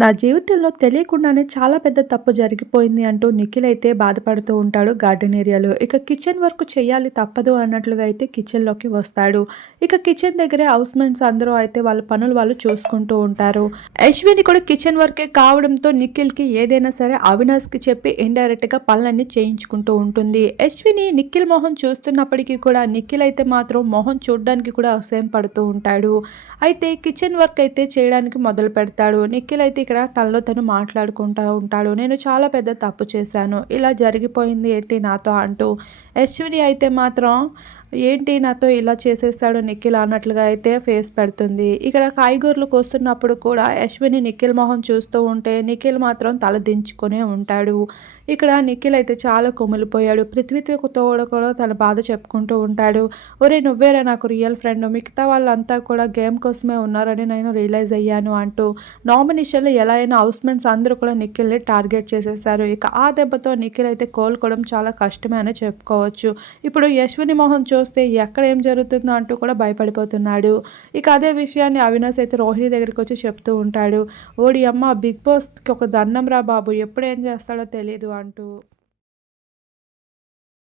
నా జీవితంలో తెలియకుండానే చాలా పెద్ద తప్పు జరిగిపోయింది అంటూ నిఖిల్ అయితే బాధపడుతూ ఉంటాడు గార్డెన్ ఏరియాలో. ఇక కిచెన్ వర్క్ చేయాలి తప్పదు అన్నట్లుగా అయితే కిచెన్లోకి వస్తాడు. ఇక కిచెన్ దగ్గరే హౌస్ మెన్స్ అందరూ అయితే వాళ్ళ పనులు వాళ్ళు చూసుకుంటూ ఉంటారు. యశ్విని కూడా కిచెన్ వర్కే కావడంతో నిఖిల్కి ఏదైనా సరే అవినాష్కి చెప్పి ఇండైరెక్ట్గా పనులన్నీ చేయించుకుంటూ ఉంటుంది. యశ్విని నిఖిల్ మొహం చూస్తున్నప్పటికీ కూడా నిఖిల్ అయితే మాత్రం మొహం చూడడానికి కూడా అసహ్యం పడుతూ ఉంటాడు. అయితే కిచెన్ వర్క్ అయితే చేయడానికి మొదలు పెడతాడు నిఖిల్ అయితే ఇక్కడ తనలో తను మాట్లాడుకుంటూ ఉంటాడు. నేను చాలా పెద్ద తప్పు చేశాను. ఇలా జరిగిపోయింది ఏంటి నాతో అంటూ. యశ్విని అయితే మాత్రం ఏంటి నాతో ఇలా చేసేస్తాడు నిఖిల్ అన్నట్లుగా అయితే ఫేస్ పెడుతుంది. ఇక్కడ కాయగూరలు కోస్తున్నప్పుడు కూడా అశ్విని నిఖిల్ మొహం చూస్తూ ఉంటే నిఖిల్ మాత్రం తల దించుకునే ఉంటాడు. ఇక్కడ నిఖిల్ అయితే చాలా కుమిలిపోయాడు. పృథ్వీతో కూడా తన బాధ చెప్పుకుంటూ ఉంటాడు. ఒరే నువ్వేరా నాకు రియల్ ఫ్రెండ్? మిగతా వాళ్ళంతా కూడా గేమ్ కోసమే ఉన్నారని నేను రియలైజ్ అయ్యాను అంటూ నామినేషన్లో ఎలా అయినా హౌస్మెంట్స్ అందరూ కూడా నిఖిల్ని టార్గెట్ చేసేసారు. ఇక ఆ దెబ్బతో నిఖిల్ అయితే కోలుకోవడం చాలా కష్టమే అని చెప్పుకోవచ్చు. ఇప్పుడు యశ్విని మోహన్ చూస్తే ఎక్కడ ఏం జరుగుతుందో అంటూ కూడా భయపడిపోతున్నాడు. ఇక అదే విషయాన్ని అవినాష్ అయితే రోహిణి దగ్గరికి వచ్చి చెప్తూ ఉంటాడు. ఓడి అమ్మ బిగ్ బాస్కి ఒక దండం రా బాబు ఎప్పుడు ఏం చేస్తాడో తెలియదు అంటూ.